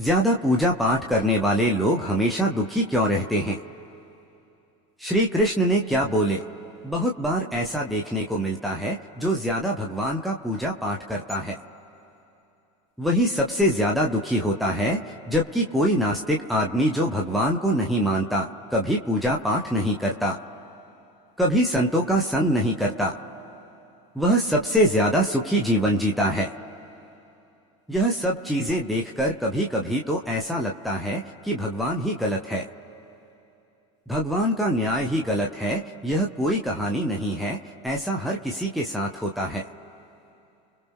ज्यादा पूजा पाठ करने वाले लोग हमेशा दुखी क्यों रहते हैं? श्री कृष्ण ने क्या बोले? बहुत बार ऐसा देखने को मिलता है जो ज्यादा भगवान का पूजा पाठ करता है वही सबसे ज्यादा दुखी होता है, जबकि कोई नास्तिक आदमी जो भगवान को नहीं मानता, कभी पूजा पाठ नहीं करता, कभी संतों का संग नहीं करता, वह सबसे ज्यादा सुखी जीवन जीता है। यह सब चीजें देखकर कभी कभी तो ऐसा लगता है कि भगवान ही गलत है, भगवान का न्याय ही गलत है। यह कोई कहानी नहीं है, ऐसा हर किसी के साथ होता है।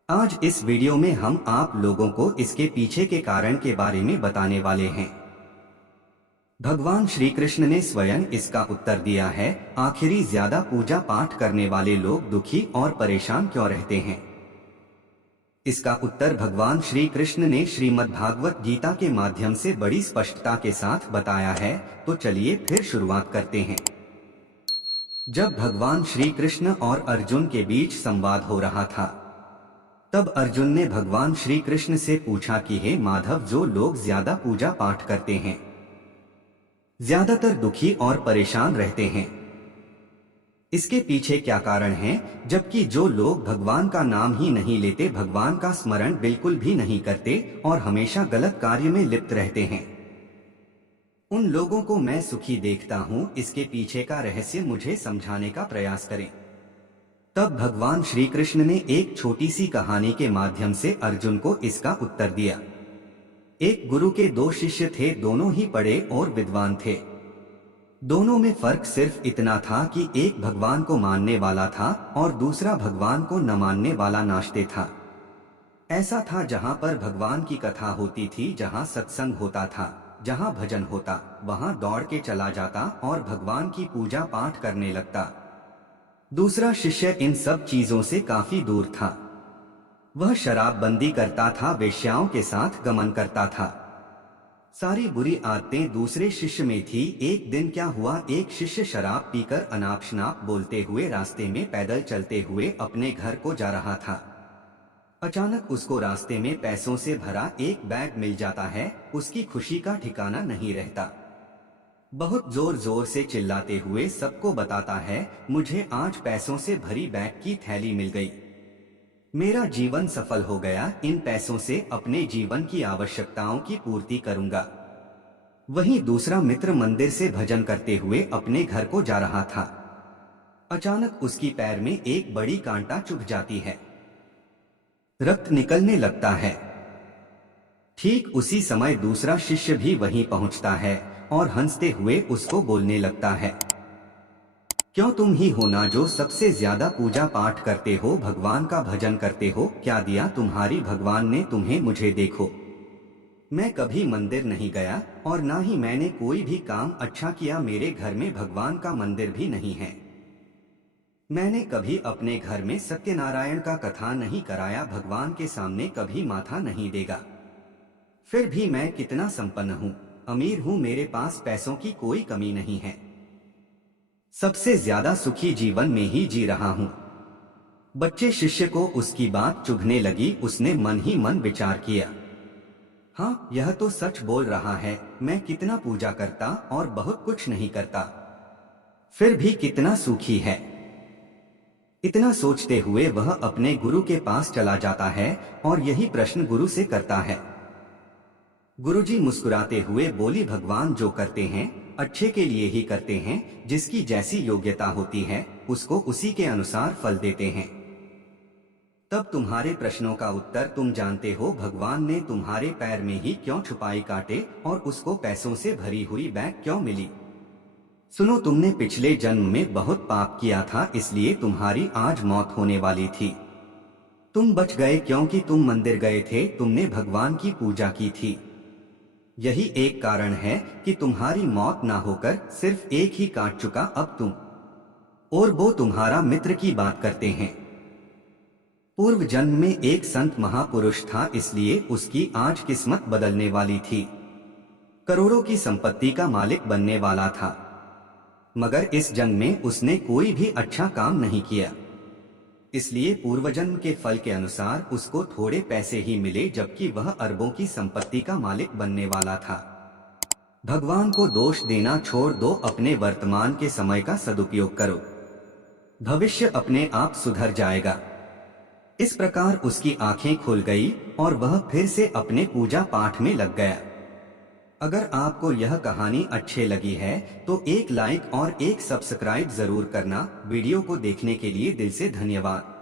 आज इस वीडियो में हम आप लोगों को इसके पीछे के कारण के बारे में बताने वाले हैं। भगवान श्री कृष्ण ने स्वयं इसका उत्तर दिया है। आखिरी ज्यादा पूजा पाठ करने वाले लोग दुखी और परेशान क्यों रहते हैं? इसका उत्तर भगवान श्री कृष्ण ने श्रीमद् भागवत गीता के माध्यम से बड़ी स्पष्टता के साथ बताया है। तो चलिए फिर शुरुआत करते हैं। जब भगवान श्री कृष्ण और अर्जुन के बीच संवाद हो रहा था, तब अर्जुन ने भगवान श्री कृष्ण से पूछा कि हे माधव, जो लोग ज्यादा पूजा पाठ करते हैं ज्यादातर दुखी और परेशान रहते हैं, इसके पीछे क्या कारण है? जबकि जो लोग भगवान का नाम ही नहीं लेते, भगवान का स्मरण बिल्कुल भी नहीं करते और हमेशा गलत कार्य में लिप्त रहते हैं, उन लोगों को मैं सुखी देखता हूँ। इसके पीछे का रहस्य मुझे समझाने का प्रयास करें। तब भगवान श्री कृष्ण ने एक छोटी सी कहानी के माध्यम से अर्जुन को इसका उत्तर दिया। एक गुरु के दो शिष्य थे, दोनों ही पढ़े और विद्वान थे। दोनों में फर्क सिर्फ इतना था कि एक भगवान को मानने वाला था और दूसरा भगवान को न मानने वाला नास्तिक था। ऐसा था जहाँ पर भगवान की कथा होती थी, जहाँ सत्संग होता था, जहाँ भजन होता, वहाँ दौड़ के चला जाता और भगवान की पूजा पाठ करने लगता। दूसरा शिष्य इन सब चीजों से काफी दूर था। वह शराबबंदी करता था, वेश्याओं के साथ गमन करता था। सारी बुरी आदतें दूसरे शिष्य में थी। एक दिन क्या हुआ, एक शिष्य शराब पीकर अनाप शनाप बोलते हुए रास्ते में पैदल चलते हुए अपने घर को जा रहा था। अचानक उसको रास्ते में पैसों से भरा एक बैग मिल जाता है। उसकी खुशी का ठिकाना नहीं रहता। बहुत जोर जोर से चिल्लाते हुए सबको बताता है, मुझे आज पैसों से भरी बैग की थैली मिल गई, मेरा जीवन सफल हो गया, इन पैसों से अपने जीवन की आवश्यकताओं की पूर्ति करूंगा। वहीं दूसरा मित्र मंदिर से भजन करते हुए अपने घर को जा रहा था। अचानक उसकी पैर में एक बड़ी कांटा चुभ जाती है, रक्त निकलने लगता है। ठीक उसी समय दूसरा शिष्य भी वहीं पहुंचता है और हंसते हुए उसको बोलने लगता है, क्यों तुम ही हो ना जो सबसे ज्यादा पूजा पाठ करते हो, भगवान का भजन करते हो, क्या दिया तुम्हारी भगवान ने तुम्हें? मुझे देखो, मैं कभी मंदिर नहीं गया और ना ही मैंने कोई भी काम अच्छा किया। मेरे घर में भगवान का मंदिर भी नहीं है। मैंने कभी अपने घर में सत्यनारायण का कथा नहीं कराया, भगवान के सामने कभी माथा नहीं देगा। फिर भी मैं कितना संपन्न हूँ, अमीर हूँ, मेरे पास पैसों की कोई कमी नहीं है, सबसे ज्यादा सुखी जीवन में ही जी रहा हूँ। बच्चे शिष्य को उसकी बात चुभने लगी। उसने मन ही मन विचार किया, हाँ, यह तो सच बोल रहा है, मैं कितना पूजा करता और बहुत कुछ नहीं करता, फिर भी कितना सुखी है। इतना सोचते हुए वह अपने गुरु के पास चला जाता है और यही प्रश्न गुरु से करता है। गुरुजी मुस्कुराते हुए बोली, भगवान जो करते हैं अच्छे के लिए ही करते हैं, जिसकी जैसी योग्यता होती है उसको उसी के अनुसार फल देते हैं। तब तुम्हारे प्रश्नों का उत्तर तुम जानते हो, भगवान ने तुम्हारे पैर में ही क्यों छुपाई कांटे और उसको पैसों से भरी हुई बैग क्यों मिली? सुनो, तुमने पिछले जन्म में बहुत पाप किया था, इसलिए तुम्हारी आज मौत होने वाली थी। तुम बच गए क्योंकि तुम मंदिर गए थे, तुमने भगवान की पूजा की थी। यही एक कारण है कि तुम्हारी मौत ना होकर सिर्फ एक ही काट चुका अब तुम और वो तुम्हारा मित्र की बात करते हैं। पूर्व जन्म में एक संत महापुरुष था, इसलिए उसकी आज किस्मत बदलने वाली थी। करोड़ों की संपत्ति का मालिक बनने वाला था, मगर इस जन्म में उसने कोई भी अच्छा काम नहीं किया। इसलिए पूर्वजन्म के फल के अनुसार उसको थोड़े पैसे ही मिले, जबकि वह अरबों की संपत्ति का मालिक बनने वाला था। भगवान को दोष देना छोड़ दो, अपने वर्तमान के समय का सदुपयोग करो, भविष्य अपने आप सुधर जाएगा। इस प्रकार उसकी आंखें खुल गई और वह फिर से अपने पूजा पाठ में लग गया। अगर आपको यह कहानी अच्छी लगी है तो एक लाइक और एक सब्सक्राइब जरूर करना। वीडियो को देखने के लिए दिल से धन्यवाद।